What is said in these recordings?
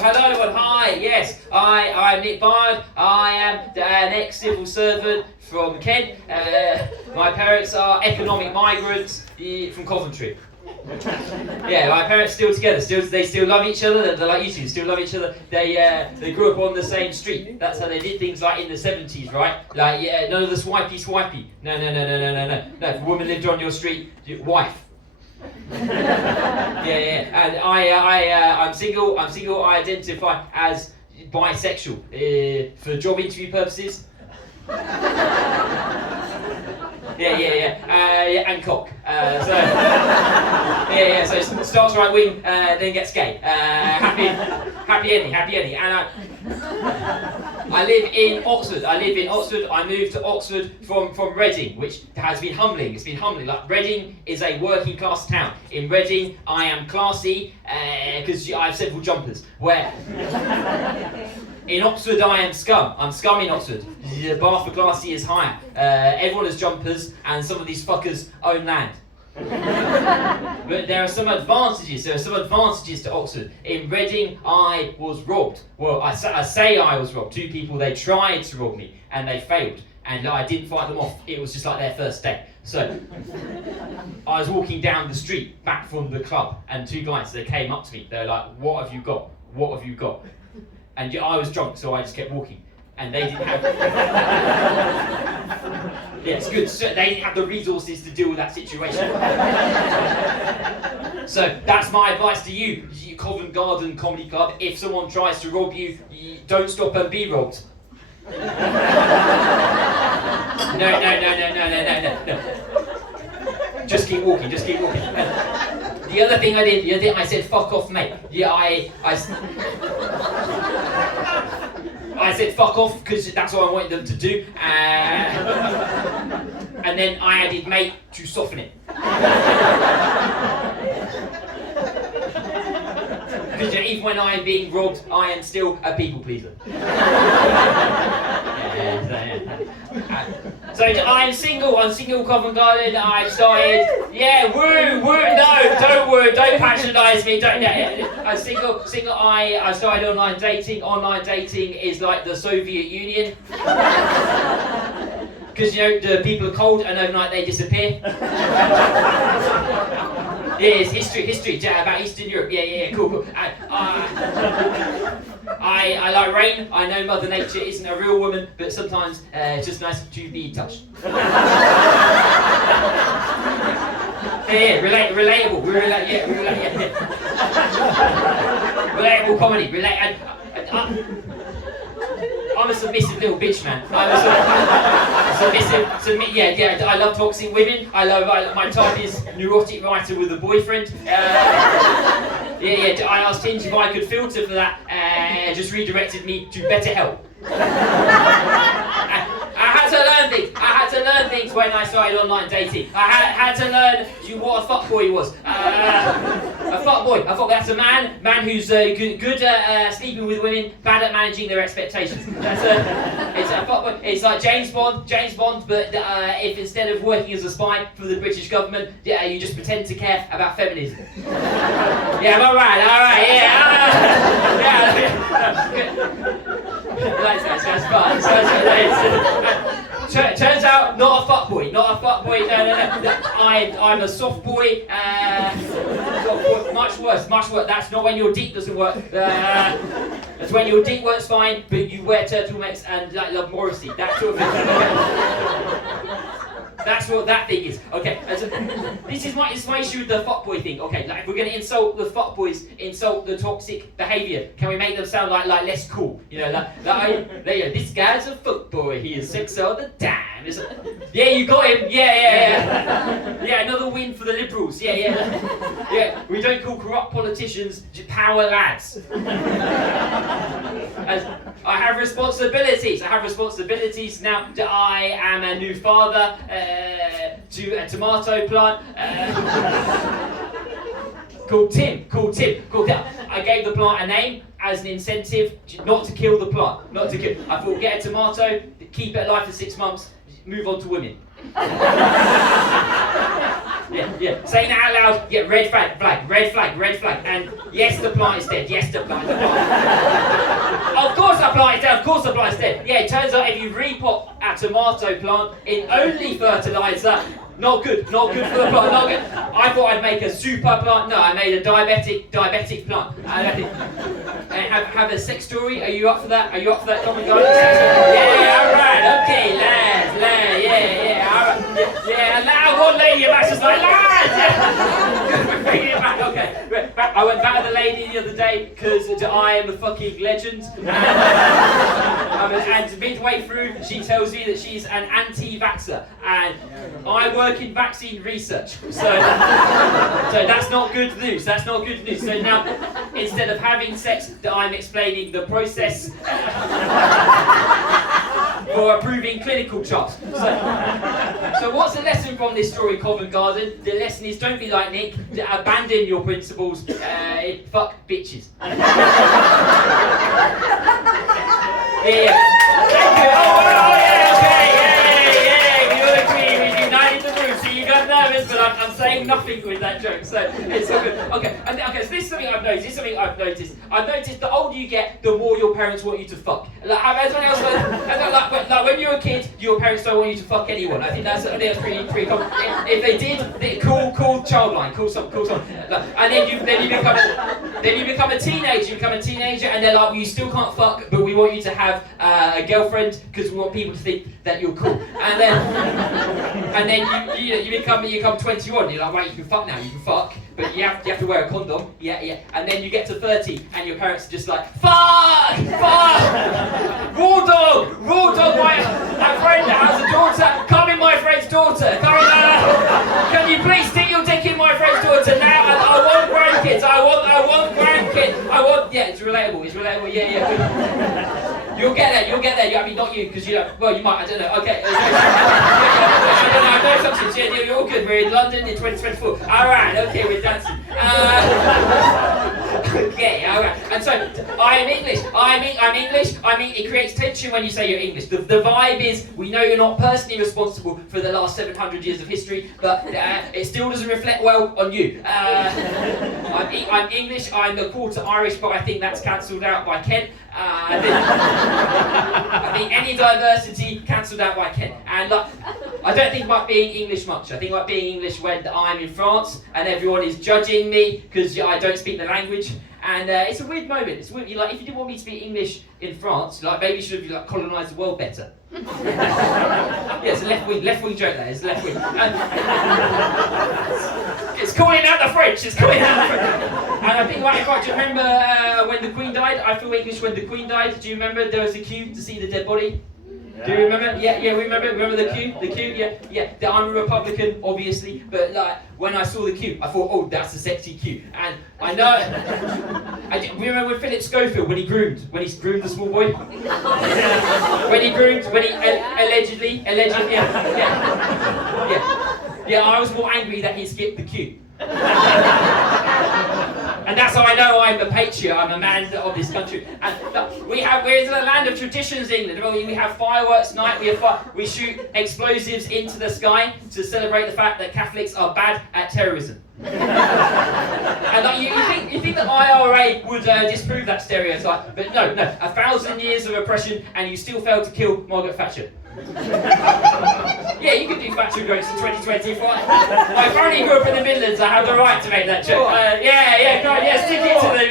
hello everyone, hi, yes, I'm Nick Byard, I am an ex-civil servant from Kent. My parents are economic migrants from Coventry. Yeah, my parents still together, they still love each other, they're like you two, still love each other. They grew up on the same street. That's how they did things like in the 70s, right? Like, yeah, none of the swipey. No. No, if a woman lived on your street, wife. And I'm single, I identify as bisexual for job interview purposes. And cock. So it starts right wing, then gets gay. Happy ending. And I live in Oxford. I moved to Oxford from Reading, which has been humbling. It's been humbling. Like, Reading is a working class town. In Reading, I am classy because I have several jumpers. Where in Oxford, I am scum. I'm scum in Oxford. The bar for classy is higher. Everyone has jumpers, and some of these fuckers own land. But there are some advantages. To Oxford. In Reading, I was robbed. Well, I say I was robbed. Two people, they tried to rob me, and they failed. And I didn't fight them off. It was just like their first day. So I was walking down the street back from the club, and two guys, they came up to me. They're like, "What have you got? What have you got?" And I was drunk, so I just kept walking. And they didn't have... Yeah, it's good. So they didn't have the resources to deal with that situation. So that's my advice to you, Covent Garden Comedy Club. If someone tries to rob you, don't stop and be robbed. No. Just keep walking. The other thing I said, fuck off, mate. Yeah, I said fuck off because that's what I wanted them to do. And then I added mate to soften it. Because even when I am being robbed, I am still a people pleaser. So I'm single, Covent Garden. I've started, don't patronise me, I'm single, I started online dating. Online dating is like the Soviet Union. Because, the people are cold and overnight they disappear. It's history about Eastern Europe. Cool. I like rain. I know Mother Nature isn't a real woman, but sometimes it's just nice to be touched. Relatable. Relatable comedy. I'm a submissive little bitch, man. I love toxic women. My type is neurotic writer with a boyfriend. I asked Tinge if I could filter for that, just redirected me to BetterHelp. I had to learn things when I started online dating. I had to learn what a fuckboy was. A fuckboy. I thought that's a man who's good at sleeping with women, bad at managing their expectations. It's a fuckboy. It's like James Bond, but if instead of working as a spy for the British government, you just pretend to care about feminism. Yeah, all right, That's fun. Turns out, not a fuckboy. No. I'm a soft boy. Much worse. That's not when your dick doesn't work. That's when your dick works fine, but you wear turtlenecks and love Morrissey. That sort of thing. That's what that thing is. Okay, this is my issue with the fuckboy thing. Okay, if we're gonna insult the fuckboys, insult the toxic behaviour, can we make them sound like less cool? This guy's a fuckboy. He is sex all the time. Yeah, you got him. Yeah, another win for the Liberals. Yeah. We don't call corrupt politicians power lads. I have responsibilities now. I am a new father to a tomato plant called Tim. I gave the plant a name as an incentive not to kill the plant. I thought, get a tomato, keep it alive for 6 months, move on to women. Yeah. Yeah, saying that out loud, yeah, red flag, red flag, and yes, the plant is dead, yes, the plant. Of course the plant is dead, of course the plant is dead. Yeah, it turns out if you repot a tomato plant in only fertiliser, not good for the plant, not good. I thought I'd make a super plant, no, I made a diabetic plant. Have a sex story, are you up for that? Come on, guys. Yeah, alright, okay, lads, yeah, alright. Yeah, now one lady about just like, lads! Bring it back, okay. I went back to the lady the other day because I am a fucking legend. And midway through, she tells me that she's an anti-vaxxer. And I work in vaccine research. So that's not good news. So now, instead of having sex, I'm explaining the process for approving clinical trials. So what's the lesson from this story, Covent Garden? The lesson is don't be like Nick, abandon your principles, fuck bitches. Yeah. Thank you. Oh, yeah, okay, yeah. You'll agree with United the Room. See, you got nervous, but I'm saying nothing with that joke, so it's all good. Okay, so this is something I've noticed. I've noticed the older you get, the more your parents want you to fuck. Like, when you're a kid, your parents don't want you to fuck anyone. I think that's pretty common. If they did, cool childline, cool song. And then you become a teenager, and they're like, well, you still can't fuck, but we want you to have a girlfriend because we want people to think that you're cool. And then you become 21. You're like, right, you can fuck now. You can fuck, but you have to wear a condom. Yeah. And then you get to 30, and your parents are just like, fuck, raw dog. My friend has a daughter. Come in, my friend's daughter. Can you please stick your dick in my friend's daughter now? And I want grandkids. I want grandkids. Yeah, it's relatable. Yeah. You'll get there. I mean, not you, because you might. I don't know. Okay. I know something. Yeah, you're all good. We're in London in 2024. All right. Okay, we're dancing. Okay. All right. And so I am English. I mean, it creates tension when you say you're English. The vibe is we know you're not personally responsible for the last 700 years of history, but it still doesn't reflect well on you. I'm English. I'm a quarter Irish, but I think that's cancelled out by Kent. I think any diversity cancelled out by Kent. And I don't think about being English much. I think about being English when I'm in France and everyone is judging me because I don't speak the language. And it's a weird moment. It's weird. Like, if you didn't want me to speak English in France, like maybe you should have colonised the world better. Yeah, it's a left wing joke. That is left wing. It's calling out the French. And I think, if I remember when the Queen died, I feel English when the Queen died. Do you remember there was a queue to see the dead body? Do you remember? Yeah, we remember. Remember the queue? Yeah. I'm a Republican, obviously, but when I saw the queue, I thought, oh, that's a sexy queue. And I know. We remember with Philip Schofield when he groomed the small boy. Allegedly. Yeah. I was more angry that he skipped the queue. And that's how I know I'm a patriot, I'm a man of this country. And we're in the land of traditions, England. We have fireworks night, we shoot explosives into the sky to celebrate the fact that Catholics are bad at terrorism. And you think the IRA would disprove that stereotype, but no, 1,000 years of oppression and you still failed to kill Margaret Thatcher. Yeah, you can do Thatcher jokes in 2024. I apparently grew up in the Midlands, I have the right to make that joke. Stick it to them,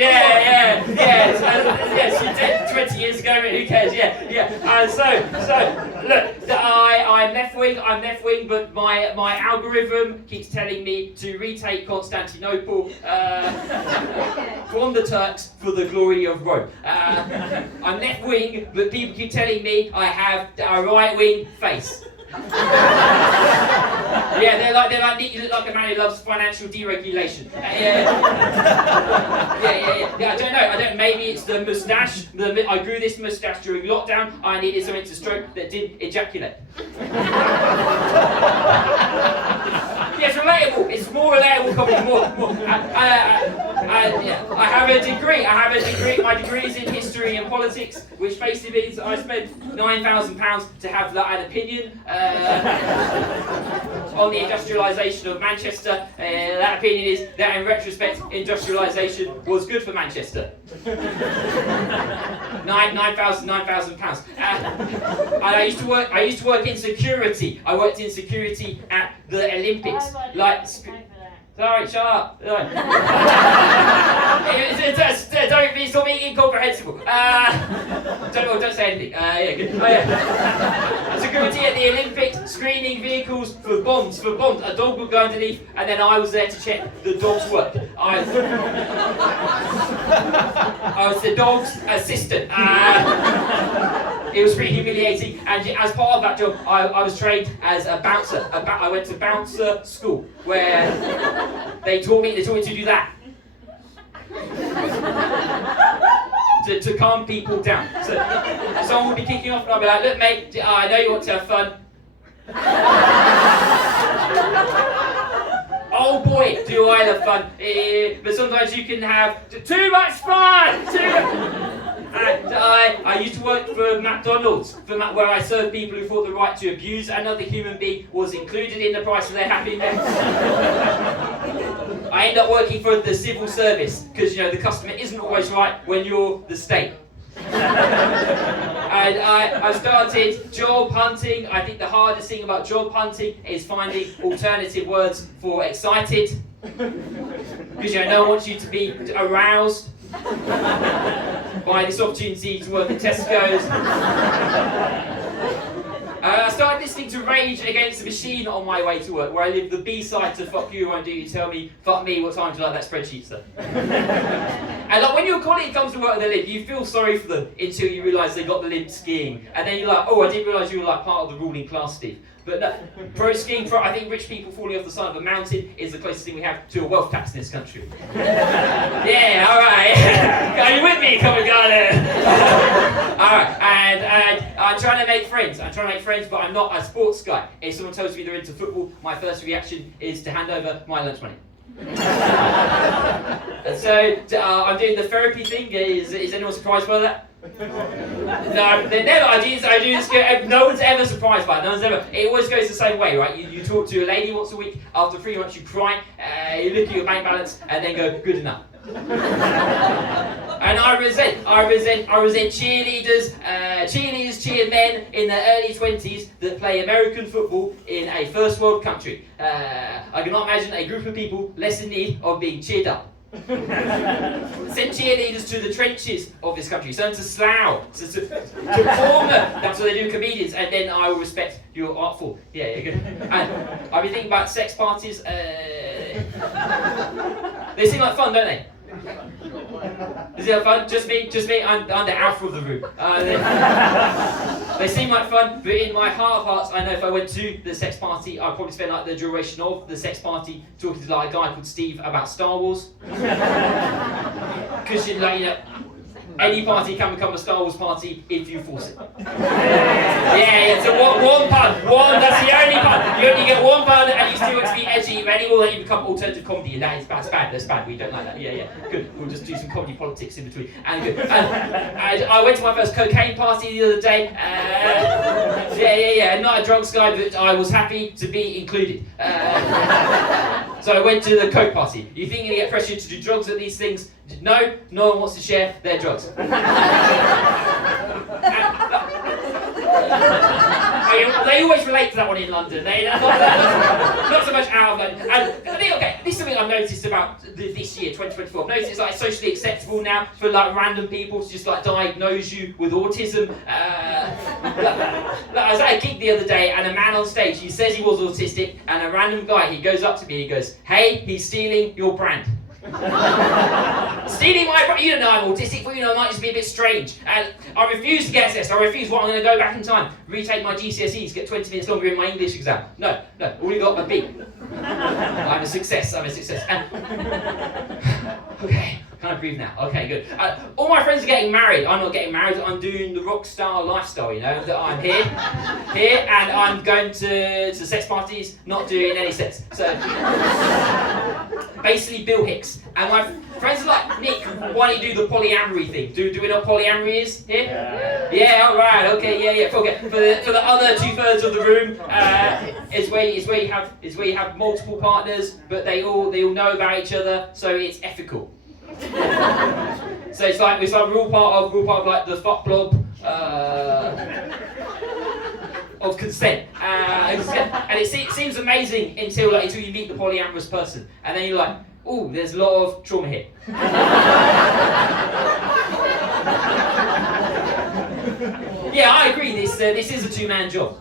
yes, you did 20 years ago, but who cares, yeah. So look, I'm left wing, but my algorithm keeps telling me to retake Constantinople from the Turks for the glory of Rome. I'm left wing, but people keep telling me I have a right wing face. Yeah, they're like, Nick, you look like a man who loves financial deregulation. Yeah, I don't know. Maybe it's the moustache. I grew this moustache during lockdown. I needed something to stroke that didn't ejaculate. Yeah, it's relatable. It's more relatable comedy. More. And I have a degree. My degree is in history and politics, which basically means I spent £9,000 to have an opinion on the industrialisation of Manchester. That opinion is that, in retrospect, industrialisation was good for Manchester. £9,000. And I used to work in security. I worked in security at the Olympics. Sorry, shut up. Don't be so incomprehensible. Don't say anything. Yeah, good. Security at the Olympics, screening vehicles for bombs. A dog would go underneath, and then I was there to check the dog's work. I was the dog's assistant. It was pretty humiliating, and as part of that job, I was trained as a bouncer. I went to bouncer school, where they taught me to do that. to calm people down. So someone would be kicking off, and I'd be like, look mate, I know you want to have fun. Oh boy, do I have fun. But sometimes you can have too much fun! And I used to work for McDonald's, where I served people who thought the right to abuse another human being was included in the price of their happiness. I ended up working for the civil service, because the customer isn't always right when you're the state. And I started job hunting. I think the hardest thing about job hunting is finding alternative words for excited. Because no one wants you to be aroused by this opportunity to work at Tesco's. I started listening to Rage Against the Machine on my way to work, where I live the B-side to Fuck You, Won't Do You Tell Me, Fuck Me, What Time Do You Like That Spreadsheet stuff. And when your colleague comes to work with a limp, you feel sorry for them until you realise they got the limp skiing. And then you're like, oh, I didn't realise you were part of the ruling class, Steve. But no, pro skiing, I think rich people falling off the side of a mountain is the closest thing we have to a wealth tax in this country. Yeah, alright. Are you with me, Covent Garden? Alright, and I'm trying to make friends. But I'm not a sports guy. If someone tells me they're into football, my first reaction is to hand over my lunch money. And so I'm doing the therapy thing. Is anyone surprised by that? No, they never. I do this. No one's ever surprised by it. It always goes the same way, right? You talk to a lady once a week. After 3 months, you cry. You look at your bank balance and then go, good enough. And I resent cheerleaders, cheer men in their early 20s that play American football in a first world country. I cannot imagine a group of people less in need of being cheered up. Send cheerleaders to the trenches of this country. Send them to Slough, to Corner. That's what they do, comedians. And then I will respect your art form. Yeah, good. And I've been thinking about sex parties. They seem like fun, don't they? Is it fun? Just me. I'm the alpha of the room. They seem like fun, but in my heart of hearts, I know if I went to the sex party, I'd probably spend the duration of the sex party talking to a guy called Steve about Star Wars. Because any party can become a Star Wars party if you force it. Yeah. So one pun. That's the only pun. You only get one pun, and you still want to be edgy. Any more that you become alternative comedy, and that's bad. That's bad. We don't like that. Yeah. Good. We'll just do some comedy politics in between. And good. And I went to my first cocaine party the other day. Yeah. Not a drugs guy, but I was happy to be included. So I went to the coke party. You think you're going to get pressured to do drugs at these things? No one wants to share their drugs. They always relate to that one in London. Not so much out of London. And I think, this is something I've noticed about this year, 2024. I've noticed it's socially acceptable now for random people to just diagnose you with autism. I was at a gig the other day, and a man on stage, he says he was autistic, and a random guy, he goes up to me, he goes, "Hey, he's stealing your brand." Stealing my brand? You don't know I'm autistic, but it might just be a bit strange. And I refuse to get access. I refuse. I'm going to go back in time, retake my GCSEs, get 20 minutes longer in my English exam. No, already got a B. I'm a success. And okay, can I breathe now? Okay, good. All my friends are getting married. I'm not getting married. I'm doing the rock star lifestyle. That I'm here, and I'm going to sex parties, not doing any sex. So. basically Bill Hicks. And my friends are like, Nick, why don't you do the polyamory thing? Do we know what polyamory is here? Yeah, all right, okay, yeah. Okay. For the other 2/3 of the room, is where you have multiple partners, but they all know about each other, so it's ethical. So it's like we're all part of like the fuck blob of consent, and it seems amazing until you meet the polyamorous person, and then you're like, ooh, there's a lot of trauma here. Yeah, I agree. This is a two-man job.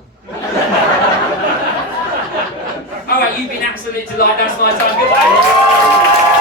All right, you've been absolute delight. That's my time. Goodbye.